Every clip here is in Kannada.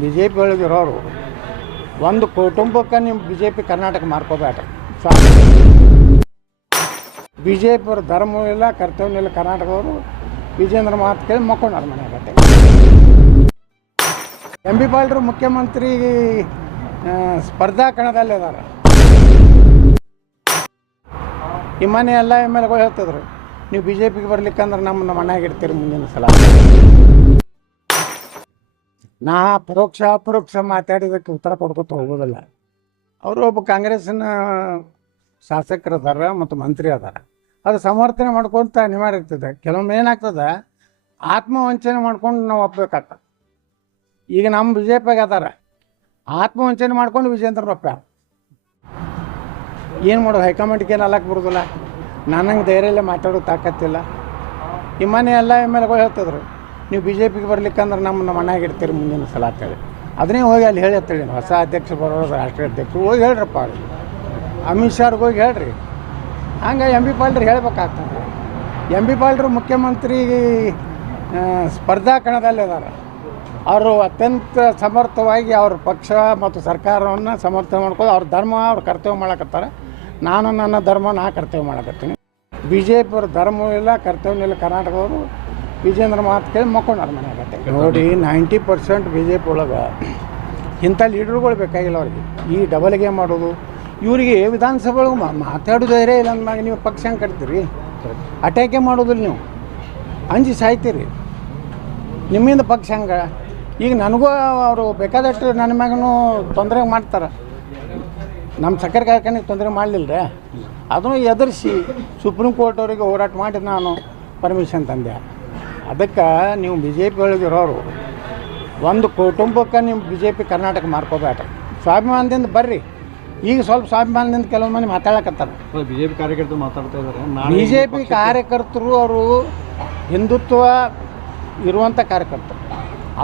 ಬಿ ಜೆ ಪಿ ಒಳಗಿರೋರು ಒಂದು ಕುಟುಂಬಕ್ಕೆ ನೀವು ಬಿ ಜೆ ಪಿ ಕರ್ನಾಟಕ ಮಾರ್ಕೋಬೇಡ. ಬಿ ಜೆ ಪಿ ಅವ್ರ ಧರ್ಮ ಇಲ್ಲ ಕರ್ತವ್ಯ ಇಲ್ಲ ಕರ್ನಾಟಕದವರು ವಿಜೇಂದ್ರ ಮಾತು ಕೇಳಿ ಮಕ್ಕೊಂಡಾರ ಮನೆಯಾಗತ್ತೆ ಎಂ ಬಿ ಪಾಲ್ರು ಮುಖ್ಯಮಂತ್ರಿ ಸ್ಪರ್ಧಾ ಕಣದಲ್ಲಿ ಅದಾರ ಈ ಮನೆ ಎಲ್ಲ ಎಂ ಎಲ್ ಎಗಳು ಹೇಳ್ತಿದ್ರು, ನೀವು ಬಿ ಜೆ ಪಿಗೆ ಬರ್ಲಿಕ್ಕಂದ್ರೆ ನಮ್ಮ ಮನೆಯಾಗಿಡ್ತೀರಿ ಮುಂದಿನ ಸಲ. ನಾ ಪರೋಕ್ಷ ಅಪರೋಕ್ಷ ಮಾತಾಡಿದಕ್ಕೆ ಉತ್ತರ ಕೊಡ್ಕೊತ ಹೋಗೋದಿಲ್ಲ. ಅವರು ಒಬ್ಬ ಕಾಂಗ್ರೆಸ್ನ ಶಾಸಕರು ಅದಾರ ಮತ್ತು ಮಂತ್ರಿ ಅದಾರ. ಅದು ಸಮರ್ಥನೆ ಮಾಡ್ಕೊಂತ ಅನಿವಾರ್ಯ ಇರ್ತದೆ. ಕೆಲವೊಮ್ಮೆ ಏನಾಗ್ತದೆ? ಆತ್ಮವಂಚನೆ ಮಾಡ್ಕೊಂಡು ನಾವು ಒಪ್ಪಬೇಕಾಗ್ತದೆ ಈಗ ನಮ್ಮ ಬಿ ಜೆ ಅದಾರ. ಆತ್ಮವಂಚನೆ ಮಾಡ್ಕೊಂಡು ವಿಜೇಂದ್ರ ಒಪ್ಪ ಏನು ಮಾಡೋದು? ಹೈಕಮಾಂಡ್ಗೆ ಏನು ಅಲ್ಲಕ್ಕೆ ಬರೋದಿಲ್ಲ. ನನಗೆ ಧೈರ್ಯಲ್ಲೇ ಮಾತಾಡೋ ತಾಕತ್ತಿಲ್ಲ. ಈ ಮನೆ ಎಲ್ಲ ಎಂ ಎಗಳು ಹೇಳ್ತಿದ್ರು. ನೀವು ಬಿ ಜೆ ಪಿಗೆ ಬರ್ಲಿಕ್ಕಂದ್ರೆ ನಮ್ಮ ಮನೆಯಾಗ ಇಡ್ತೀರಿ ಮುಂದಿನ ಸಲ ಅಂತೇಳಿ. ಅದನ್ನೇ ಹೋಗಿ ಅಲ್ಲಿ ಹೇಳಿ ಅಂತೇಳಿ ಹೊಸ ಅಧ್ಯಕ್ಷ ಬರೋ ರಾಷ್ಟ್ರೀಯ ಅಧ್ಯಕ್ಷರು ಹೋಗಿ ಹೇಳ್ರಪ್ಪ ಅವ್ರಿಗೆ ಅಮಿತ್ ಶಾರ್ಗೆ ಹೋಗಿ ಹೇಳ್ರಿ. ಹಂಗೆ ಎಂ ಬಿ ಪಾಲ್ರು ಹೇಳ್ಬೇಕಾಗ್ತದೆ. ಎಂ ಬಿ ಪಾಲ್ರು ಮುಖ್ಯಮಂತ್ರಿ ಸ್ಪರ್ಧಾ ಕಣದಲ್ಲಿ ಅವರು ಅತ್ಯಂತ ಸಮರ್ಥವಾಗಿ ಅವ್ರ ಪಕ್ಷ ಮತ್ತು ಸರ್ಕಾರವನ್ನು ಸಮರ್ಥನೆ ಮಾಡ್ಕೊಂಡು ಅವ್ರ ಧರ್ಮ ಅವ್ರ ಕರ್ತವ್ಯ ಮಾಡಕತ್ತಾರೆ. ನಾನು ನನ್ನ ಧರ್ಮ ನಾ ಕರ್ತವ್ಯ ಮಾಡಕತ್ತೀನಿ. ಬಿ ಜೆ ಪಿ ಅವ್ರ ಧರ್ಮ ಇಲ್ಲ ಕರ್ತವ್ಯ ಇಲ್ಲ, ಕರ್ನಾಟಕದವರು ವಿಜೇಂದ್ರ ಮಾತು ಕೇಳಿ ಮಕ್ಕೊಂಡಾರ ಮನೆಯಾಗತ್ತೆ ನೋಡಿ ninety percent B J P ಒಳಗೆ ಇಂಥ ಲೀಡರ್ಗಳು ಬೇಕಾಗಿಲ್ಲ ಅವ್ರಿಗೆ. ಈ ಡಬಲ್ ಗೇಮ್ ಮಾಡೋದು, ಇವರಿಗೆ ವಿಧಾನಸಭೆ ಒಳಗೆ ಮಾ- ಮಾತಾಡೋದು ಧೈರ್ಯ ಇಲ್ಲ ಅಂದಾಗ ನೀವು ಪಕ್ಷ ಹೆಂಗೆ ಕಟ್ತೀರಿ? ಅಟ್ಯಾಕೆ ಮಾಡೋದಿಲ್ಲ ನೀವು. ಅಂಜಿ ಸಾಯ್ತೀರಿ. ನಿಮ್ಮಿಂದ ಪಕ್ಷ ಹಂಗೆ? ಈಗ ನನಗೂ ಅವರು ಬೇಕಾದಷ್ಟು ನನ್ನ ಮ್ಯಾಗೂ ತೊಂದರೆ ಮಾಡ್ತಾರೆ. ನಮ್ಮ ಸಕ್ಕರೆ ಕಾರ್ಖಾನೆಗೆ ತೊಂದರೆ ಮಾಡಲಿಲ್ಲ ರೀ ಅದನ್ನು ಎದುರಿಸಿ ಸುಪ್ರೀಂ ಕೋರ್ಟ್ ಅವರಿಗೆ ಹೋರಾಟ ಮಾಡಿ ನಾನು ಪರ್ಮಿಷನ್ ತಂದೆ. ಅದಕ್ಕೆ ನೀವು ಬಿ ಜೆ ಪಿ ಒಳಗಿರೋರು ಒಂದು ಕುಟುಂಬಕ್ಕೆ ನೀವು ಬಿ ಜೆ ಪಿ ಕರ್ನಾಟಕ ಮಾರ್ಕೋಬೇಡ ಸ್ವಾಭಿಮಾನದಿಂದ ಬರ್ರಿ. ಈಗ ಸ್ವಲ್ಪ ಸ್ವಾಭಿಮಾನದಿಂದ ಕೆಲವೊಂದು ಮಂದಿ ಮಾತಾಡಕತ್ತಾರೆ. ಪಿ ಕಾರ್ಯಕರ್ತರು ಮಾತಾಡ್ತಾ ಇದ್ದಾರೆ ಬಿ ಜೆ ಪಿ ಕಾರ್ಯಕರ್ತರು ಅವರು ಹಿಂದುತ್ವ ಇರುವಂಥ ಕಾರ್ಯಕರ್ತರು.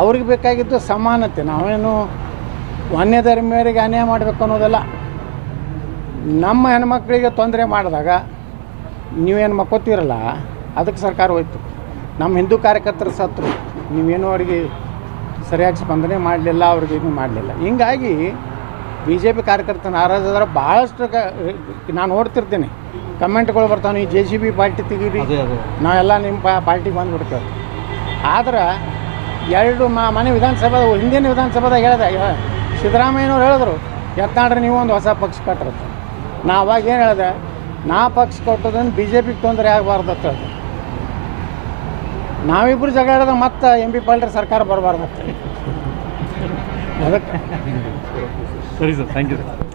ಅವ್ರಿಗೆ ಬೇಕಾಗಿದ್ದು ಸಮಾನತೆ. ನಾವೇನು ಅನ್ಯ ಧರ್ಮೀಯರಿಗೆ ಅನ್ಯಾಯ ಮಾಡಬೇಕು ಅನ್ನೋದಲ್ಲ. ನಮ್ಮ ಹೆಣ್ಮಕ್ಳಿಗೆ ತೊಂದರೆ ಮಾಡಿದಾಗ ನೀವೇನು ಮಕ್ಕೋತೀರಲ್ಲ ಅದಕ್ಕೆ ಸರ್ಕಾರ ಹೋಯ್ತು. ನಮ್ಮ ಹಿಂದೂ ಕಾರ್ಯಕರ್ತರು ಸತ್ರು ನೀವೇನು ಅವರಿಗೆ ಸರಿಯಾಗಿ ಸ್ಪಂದನೆ ಮಾಡಲಿಲ್ಲ ಅವ್ರಿಗೆ ಏನು ಮಾಡಲಿಲ್ಲ. ಹಿಂಗಾಗಿ ಬಿ ಜೆ ಪಿ ಕಾರ್ಯಕರ್ತ ನಾರಾಜದ್ರ ಭಾಳಷ್ಟು ಕ ನಾನು ನೋಡ್ತಿರ್ತೀನಿ. ಕಮೆಂಟ್ಗಳು ಬರ್ತಾವೆ ಈ ಜೆ ಸಿ ಬಿ ಪಾರ್ಟಿ ತೆಗೀರಿ ನಾವೆಲ್ಲ ನಿಮ್ಮ ಪಾ ಪಾರ್ಟಿಗೆ ಬಂದುಬಿಡ್ತೇವೆ. ಆದ್ರೆ ಎರಡು ಮ ಮನೆ ವಿಧಾನಸಭಾ ಹಿಂದಿನ ವಿಧಾನಸಭಾದಾಗ ಹೇಳಿದೆ ಸಿದ್ದರಾಮಯ್ಯನವ್ರು ಹೇಳಿದ್ರು ಎತ್ತಾಡ್ರೆ ನೀವು ಒಂದು ಹೊಸ ಪಕ್ಷ ಕಟ್ಟಿರುತ್ತೆ ನಾ ಅವಾಗ ಏನು ಹೇಳಿದೆ ನಾ ಪಕ್ಷ ಕೊಟ್ಟದನ್ನು ಬಿ ಜೆ ಪಿಗೆ ತೊಂದರೆ ಆಗಬಾರ್ದು ಅಂತ ಹೇಳಿದೆ. ನಾವಿಬ್ಬರು ಜಗಳ ಮತ್ತೆ ಎಂ ಪಿ ಪಾಲ್ಟ್ರಿ ಸರ್ಕಾರ ಬರಬಾರ್ದು. ಅದಕ್ಕೆ ಸರಿ ಸರ್ ಥ್ಯಾಂಕ್ ಯು ಸರ್